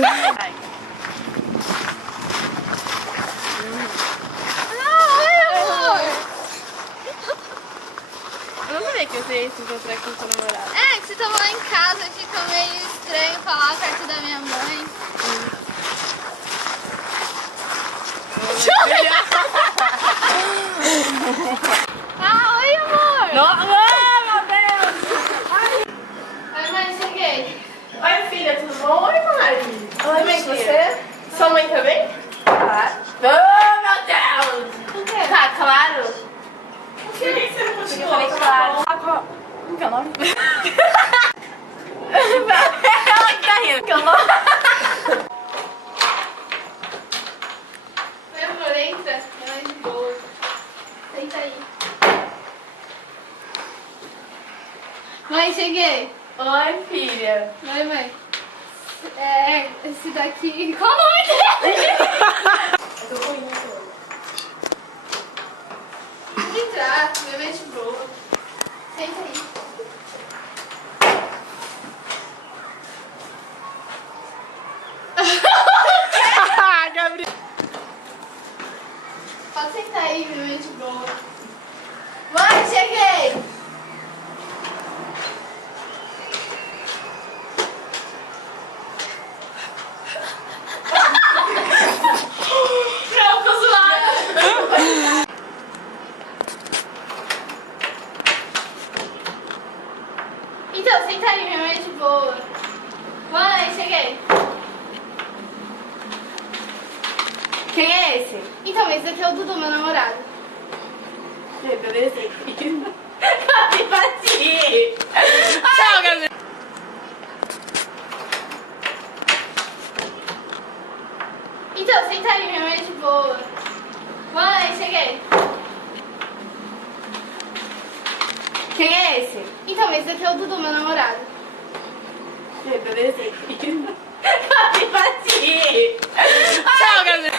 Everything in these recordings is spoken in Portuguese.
Ai. Eu não sabia que você ia se encontrar com seu namorado. É, que você tava lá em casa, ficou meio estranho falar perto da minha mãe. Ah, oi, amor! Meu Deus! Oi, mãe, cheguei. Oi, filha, tudo bom? Oi, Mari. Tudo bem com você? Sua mãe também? Tá. Oh, meu Deus! O quê? Tá, claro. Por que você não continua? Eu falei claro. Como que é o nome? Ela que tá rindo. Que é o nome? Oi, amor, entra. Ela é de boa. Senta aí. Mãe, cheguei. Oi, filha. Oi, mãe. É, esse daqui... Qual o nome dele? Eu tô ruim, Pode entrar, minha mãe é de boa. Senta aí. Gabriel. Pode sentar aí, minha mãe é de boa. Mãe, cheguei! Não, tô zoada. Então, senta aí, minha mãe é de boa. Mãe, cheguei. Quem é esse? Então, esse daqui é o Dudu, meu namorado. E aí, beleza? Gabi, bati. Tchau, Gabi. Então, senta aí, minha mãe é de boa. Mãe, cheguei. Quem é esse? Então, esse daqui é o Dudu, meu namorado. E aí, beleza? Gabi, bati. Tchau, Gabi.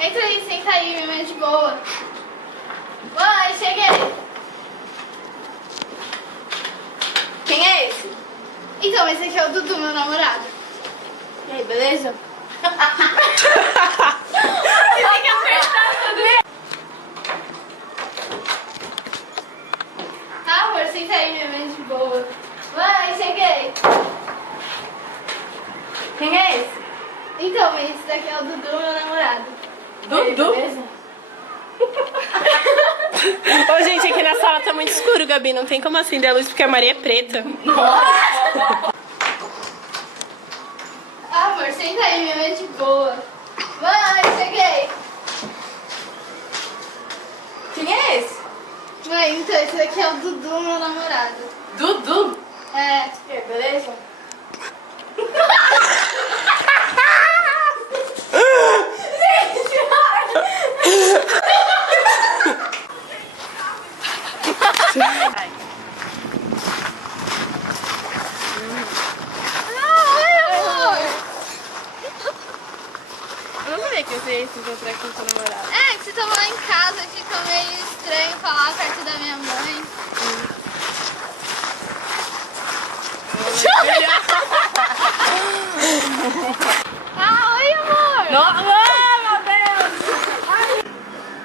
Entra aí, senta aí, minha mãe é de boa. Mãe, cheguei. Quem é esse? Então, esse aqui é o Dudu, meu namorado. E aí, beleza? Você tem que acertar tudo. Ah, amor, senta aí, minha mãe é de boa. Mãe, cheguei. Quem é esse? Então, esse daqui é o Dudu, meu namorado. Dudu? Ô, gente, aqui na sala tá muito escuro, Gabi. Não tem como acender a luz porque a Maria é preta. Ah, amor, senta aí, minha mãe é de boa. Mãe, cheguei. Quem é esse? Mãe, então, esse daqui é o Dudu, meu namorado. Dudu? É. E aí, beleza? Ai. Ah, oi, amor. Eu não sabia que você ia se encontrar com seu namorado. É, que você tava lá em casa, ficou meio estranho falar perto da minha mãe. Ah, oi, amor. Meu Deus!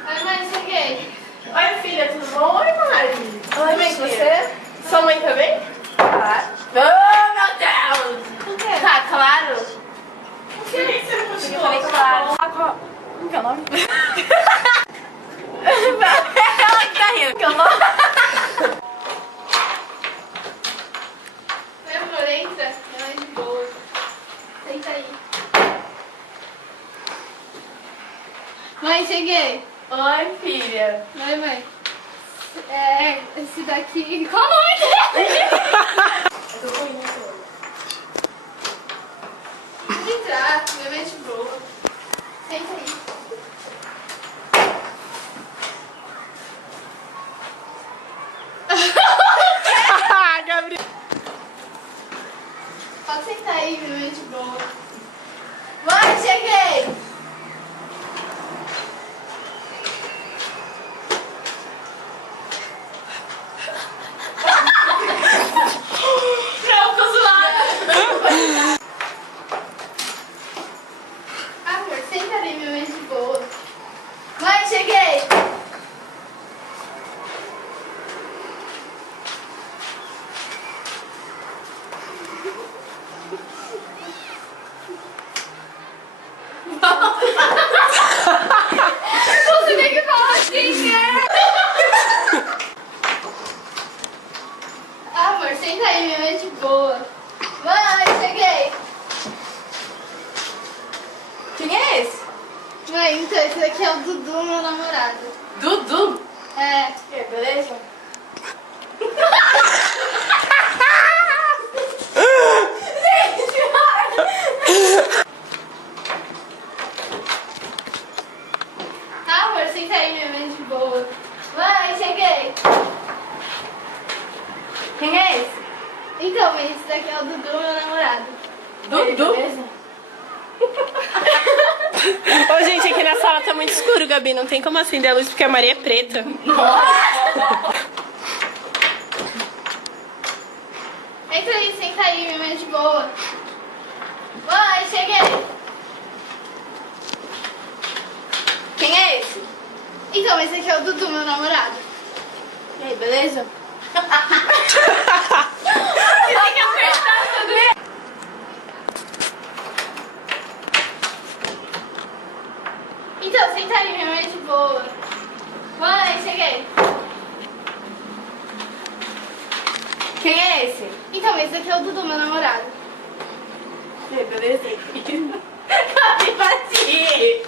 Oi, mãe, cheguei. Oi, filha, tudo bom? Oi, Mari. Tudo bem com você? Sua mãe também? Tá. Oh, meu Deus! O quê? Tá, claro. Por que você não Eu continua? falei claro. Como que é o nome? Ela que tá rindo. Que é o nome? Oi, amor, entra. Ela é de boa. Senta aí. Mãe, cheguei. Oi, filha. Oi, mãe. É, esse daqui... Qual o nome dele? Eu tô ruim, Pode entrar, minha mãe é de boa. Senta aí. Gabriel. Pode sentar aí, minha mãe é de boa. Mãe, cheguei! amor, senta aí, minha mãe é de boa. Mãe, cheguei. Quem é esse? Mãe, então esse daqui é o Dudu, meu namorado. Dudu? É. E aí, beleza? Tá, amor, senta aí, minha mãe é de boa. Mãe, cheguei. Quem é esse? Então, mãe, esse daqui é o Dudu, meu namorado. Dudu? Ô, gente, aqui na sala tá muito escuro, Gabi. Não tem como acender a luz porque a Maria é preta. Entra aí, senta aí, minha mãe é de boa. Mãe, cheguei. Quem é esse? Então, esse aqui é o Dudu, meu namorado. E aí, beleza? Então, senta aí, minha mãe é de boa. Mãe, cheguei. Quem é esse? Então, esse aqui é o Dudu, meu namorado. E aí, beleza? Gabi, bati!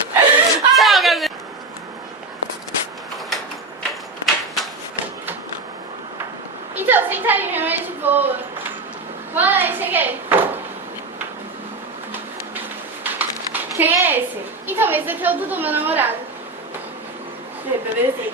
Tchau, Gabi. Então, senta aí, minha mãe é de boa. Mãe, cheguei. Quem é esse? Então, esse aqui é o Dudu, meu namorado. E aí, beleza?